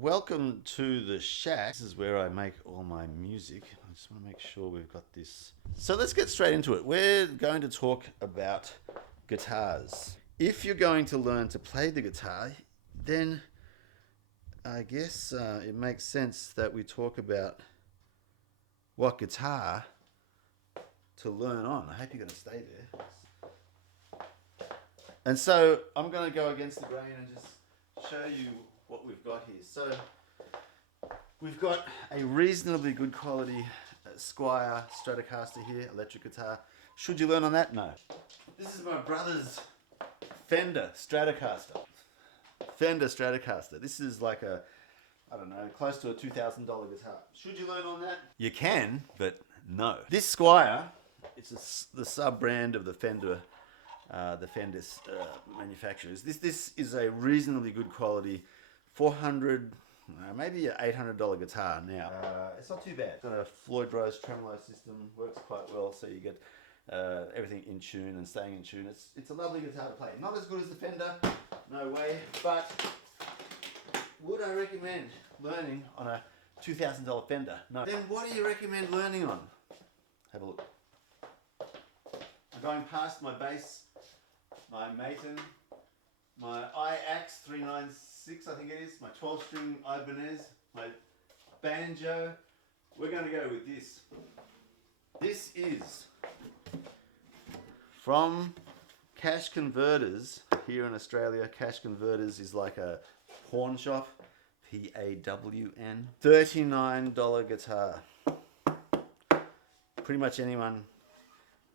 welcome to the shack. This is where I make all my music. I just want to make sure we've got this. So let's get straight into it. We're going to talk about guitars. If you're going to learn to play the guitar, then I guess it makes sense that we talk about what guitar to learn on. I hope you're going to stay there. And so I'm going to go against the grain and just show you what we've got here. So we've got a reasonably good quality Squier Stratocaster here, electric guitar. Should you learn on that? No. This is my brother's Fender Stratocaster. Fender Stratocaster. This is like a, I don't know, close to a $2,000 guitar. Should you learn on that? You can, but no. This Squier, it's the sub-brand of the Fender manufacturers. This is a reasonably good quality, $400, maybe an $800 guitar now. It's not too bad. It's got a Floyd Rose tremolo system, works quite well, so you get everything in tune and staying in tune. It's a lovely guitar to play. Not as good as the Fender, no way, but would I recommend learning on a $2,000 Fender? No. Then what do you recommend learning on? Have a look. I'm going past my bass, my Maton, my IAX 396, I think it is, my 12-string Ibanez, my banjo. We're going to go with this. This is from Cash Converters here in Australia. Cash Converters is like a pawn shop, P-A-W-N. $39 guitar. Pretty much anyone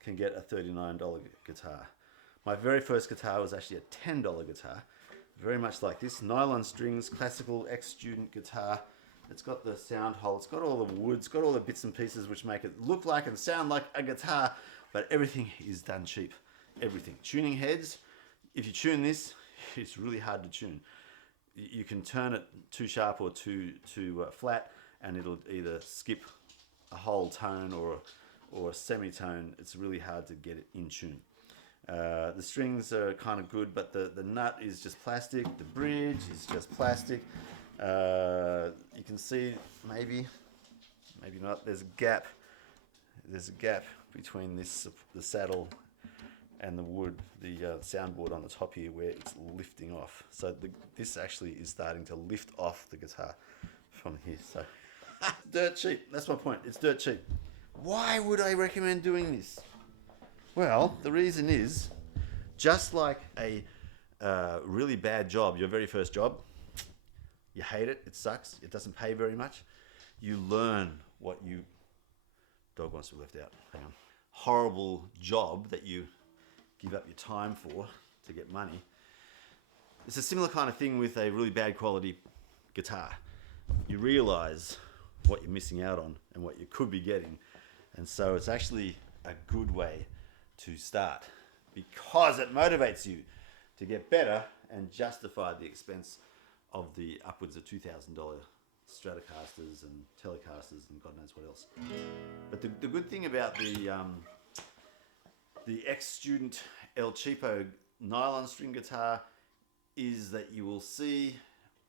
can get a $39 guitar. My very first guitar was actually a $10 guitar, very much like this. Nylon strings, classical ex-student guitar. It's got the sound hole, it's got all the wood, it's got all the bits and pieces which make it look like and sound like a guitar, but everything is done cheap. Everything. Tuning heads, if you tune this, it's really hard to tune. You can turn it too sharp or too flat, and it'll either skip a whole tone or a semitone. It's really hard to get it in tune. The strings are kind of good, but the nut is just plastic. The bridge is just plastic. You can see maybe not. There's a gap. There's a gap between the saddle and the wood, the soundboard on the top here, where it's lifting off. So this actually is starting to lift off the guitar from here. So dirt cheap. That's my point. It's dirt cheap. Why would I recommend doing this? Well, the reason is, just like a really bad job, your very first job, you hate it, it sucks, it doesn't pay very much, you learn what you... Dog wants to be left out, hang on. Horrible job that you give up your time for to get money. It's a similar kind of thing with a really bad quality guitar. You realize what you're missing out on and what you could be getting. And so it's actually a good way to start because it motivates you to get better and justify the expense of the upwards of $2,000 Stratocasters and Telecasters and God knows what else. But the good thing about the ex-student El Cheapo nylon string guitar is that you will see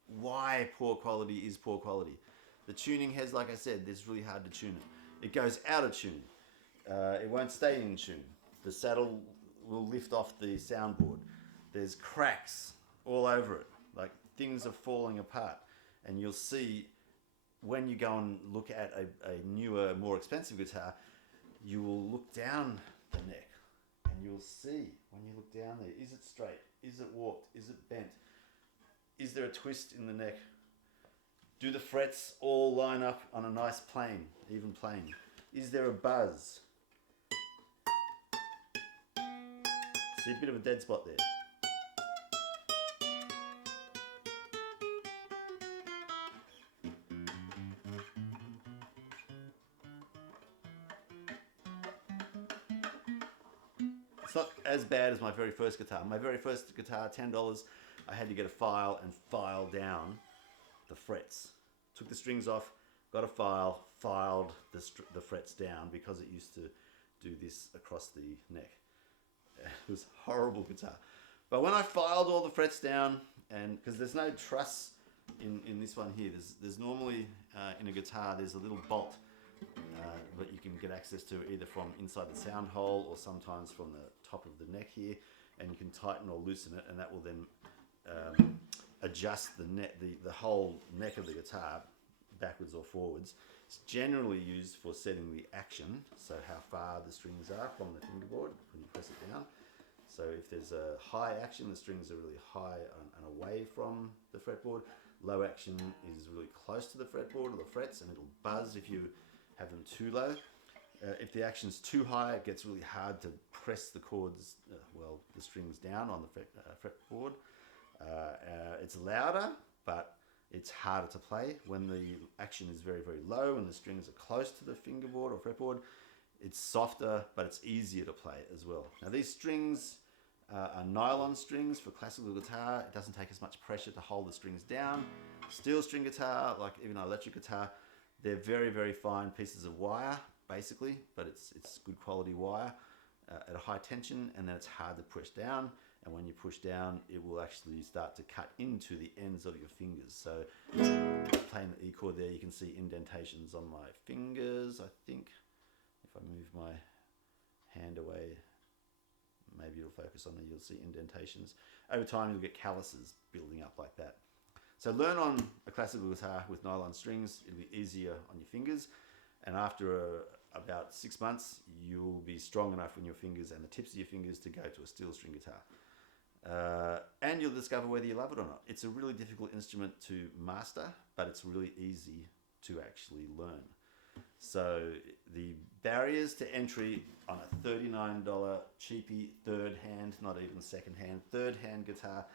why poor quality is poor quality. The tuning heads, like I said, it's really hard to tune it. It goes out of tune. It won't stay in tune. The saddle will lift off the soundboard. There's cracks all over it. Like things are falling apart. And you'll see when you go and look at a newer, more expensive guitar, you will look down the neck and you'll see when you look down there, is it straight? Is it warped? Is it bent? Is there a twist in the neck? Do the frets all line up on a nice plane, even plane? Is there a buzz? See a bit of a dead spot there. It's not as bad as my very first guitar. My very first guitar, $10, I had to get a file and file down the frets. Took the strings off, got a file, filed the frets down because it used to do this across the neck. It was a horrible guitar. But when I filed all the frets down, and because there's no truss in this one here, there's normally in a guitar there's a little bolt that you can get access to either from inside the sound hole or sometimes from the top of the neck here, and you can tighten or loosen it, and that will then adjust the whole neck of the guitar backwards or forwards. It's generally used for setting the action, so how far the strings are from the fingerboard when you press it down. So if there's a high action, the strings are really high and away from the fretboard. Low action is really close to the fretboard or the frets, and it'll buzz if you have them too low. If the action's too high, it gets really hard to press the chords, the strings down on the fretboard. It's louder, but it's harder to play. When the action is very, very low and the strings are close to the fingerboard or fretboard, it's softer, but it's easier to play as well. Now these strings are nylon strings for classical guitar. It doesn't take as much pressure to hold the strings down. Steel string guitar, like even an electric guitar, they're very, very fine pieces of wire, basically, but it's good quality wire at a high tension, and then it's hard to push down. And when you push down, it will actually start to cut into the ends of your fingers. So playing the E chord there, you can see indentations on my fingers, I think. If I move my hand away, maybe it'll focus on there, you'll see indentations. Over time, you'll get calluses building up like that. So learn on a classical guitar with nylon strings. It'll be easier on your fingers. And after about 6 months, you'll be strong enough in your fingers and the tips of your fingers to go to a steel string guitar. And you'll discover whether you love it or not. It's a really difficult instrument to master, but it's really easy to actually learn. So the barriers to entry on a $39 cheapy third hand, not even second hand, third hand guitar,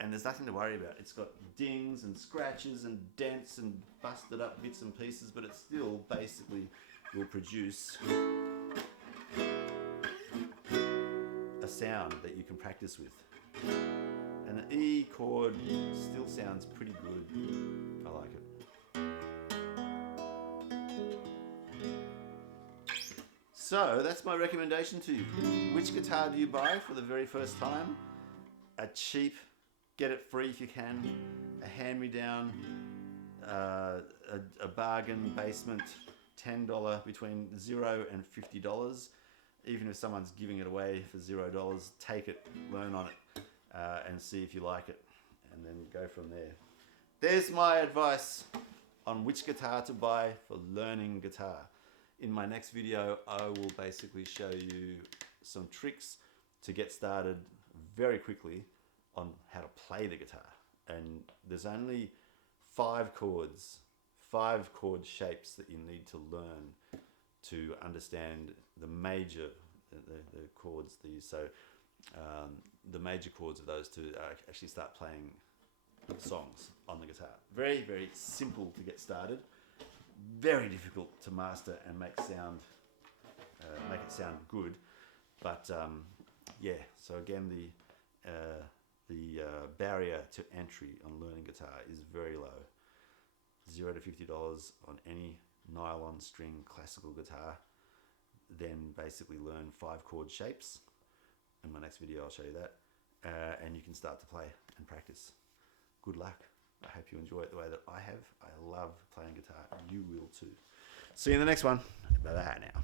and there's nothing to worry about. It's got dings and scratches and dents and busted up bits and pieces, but it still basically will produce a sound that you can practice with. And the E chord still sounds pretty good. I like it. So that's my recommendation to you. Which guitar do you buy for the very first time? A cheap, get it free if you can, a hand-me-down, a bargain basement, $10, between $0 and $50. Even if someone's giving it away for $0, take it, learn on it, and see if you like it, and then go from there. There's my advice on which guitar to buy for learning guitar. In my next video, I will basically show you some tricks to get started very quickly on how to play the guitar. And there's only 5 chord shapes that you need to learn to understand the major, the chords. The major chords of those to actually start playing songs on the guitar. Very, very simple to get started. Very difficult to master and make it sound good. But yeah, so again, the barrier to entry on learning guitar is very low. $0 to $50 on any nylon string classical guitar. Then basically learn 5 chord shapes. In my next video, I'll show you that. And you can start to play and practice. Good luck. I hope you enjoy it the way that I have. I love playing guitar. You will too. See you in the next one. Bye-bye now.